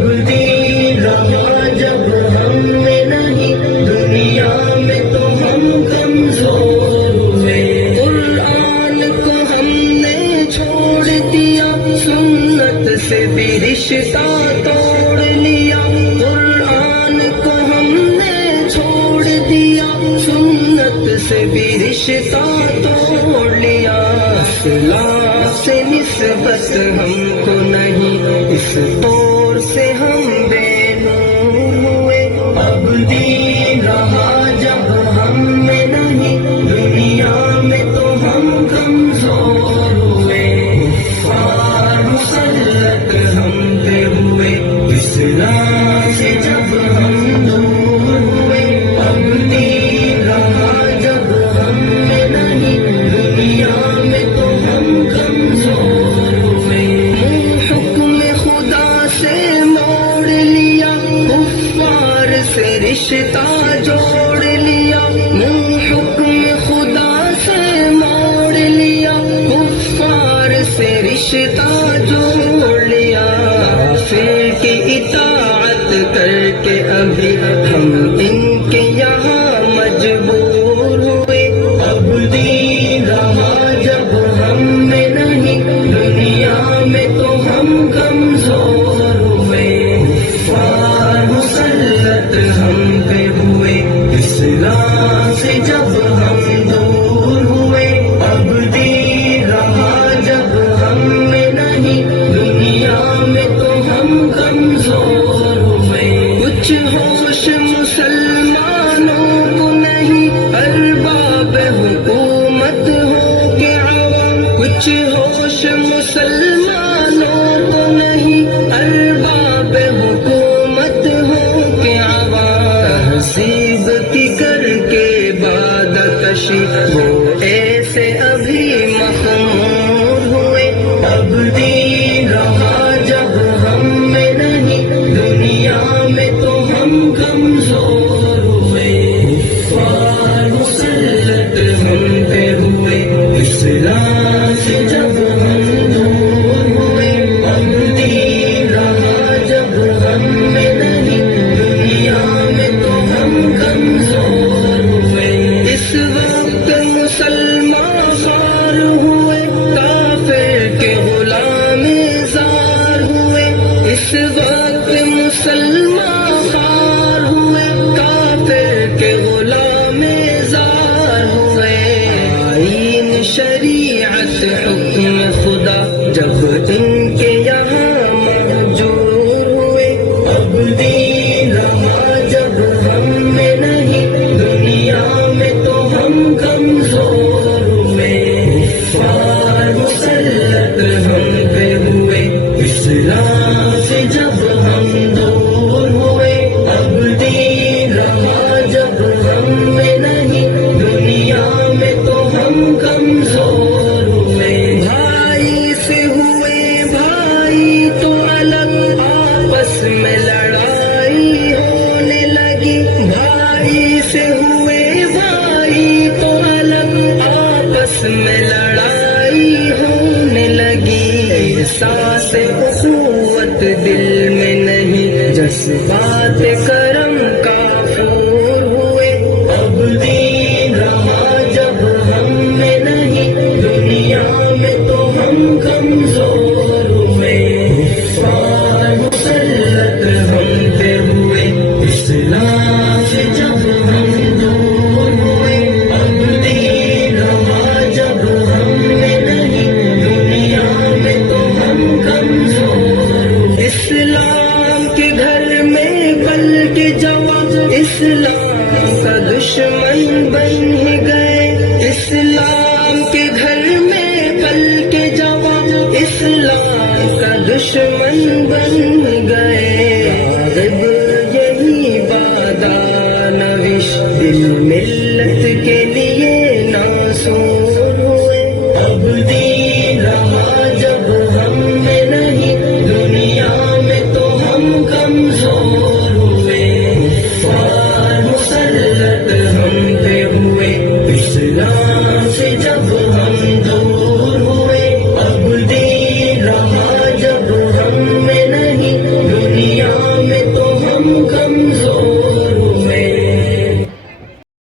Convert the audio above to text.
دین رہا جب ہم میں نہیں، دنیا میں تو ہم کمزور ہوئے۔ قرآن کو ہم نے چھوڑ دیا، سنت سے بھی رشتہ توڑ لیا۔ قرآن کو ہم نے چھوڑ دیا، سنت سے بھی رشتہ توڑ لیا۔ اصلاح سے نسبت ہم کو نہیں، اس طور سے ہم بے نور ہوئے۔ اب دین رہا جب ہم میں نہیں، دنیا میں تو ہم کمزور ہوئے۔ کفار مسلط ہم پہ ہوئے، اسلام سے جب ہم دور ہوئے۔ اب دین رہا جب ہم میں نہیں، دنیا میں تو ہم کمزور ہوئے۔ حکم خدا سے موڑ لیا، کفار سے رشتہ جوڑ لیا۔ حکم خدا سے موڑ لیا، کفار سے رشتہ جوڑ لیا۔ کافر کی اطاعت کر کے ابھی ہم ان کے یہاں مجبور ہوئے۔ اب دین رہا جب ہم میں نہیں، دنیا میں تو ہم کمزور ہوئے۔ کفار مسلط ہم پہ ہوئے، اسلام سے جب ہم دور ہوئے۔ اب دین رہا جب ہم میں نہیں، دنیا میں تو ہم کمزور ہوئے۔ کچھ ہوش مسلمانوں کو نہیں، ارباب حکومت ہو کے عوام۔ کچھ ہوش مسلمانوں کو نہیں، ارباب حکومت ہو کے عوام۔ تہذیب کی کر کے باد کشی، وہ ایسے ابھی مخمور ہوئے۔ اب دین رہا جب ہم میں نہیں، دنیا میں تو ہم کمزور ہوئے۔ کفار مسلط ہم پہ ہوئے، اسلام سے جب ہم دور ہوئے۔ اب دین رہا جب ہم میں نہیں، دنیا میں تو ہم کمزور ہوئے۔ اس وقت مسلمان خوار ہوئے، کافر کے غلام زار ہوئے۔ اس وقت مسلمان خوار ہوئے، کافر کے غلام زار ہوئے۔ آئین شریعت حکم خدا جب ان کے یہاں محجور ہوئے۔ اب دین رہا جب ہم میں نہیں، دنیا میں تو ہم کمزور ہوئے۔ کفار مسلط ہم پہ ہوئے، اسلام سے جب ہم دور ہوئے۔ اب دین رہا جب ہم میں نہیں، دنیا میں تو ہم کمزور ہوئے۔ بھائی سے ہوئے بھائی تو الگ، آپس میں لڑائی ہونے لگی۔ بھائی سے ہوئے بھائی تو الگ، آپس میں لڑائی ہونے لگی۔ احساس اخوت دل میں نہیں، جذبات کرم کافور ہوئے۔ اب دین رہا جب ہم میں نہیں، دنیا میں تو ہم کمزور ہوئے۔ کفار مسلط ہم پہ ہوئے، اسلام سے جب ہم دور ہوئے۔ اب دین رہا جب ہم میں نہیں، دنیا میں تو ہم کمزور ہوئے۔ اسلام کے گھر میں پلٹ جواب، اسلام کا دشمن بن ہی گئے۔ اسلام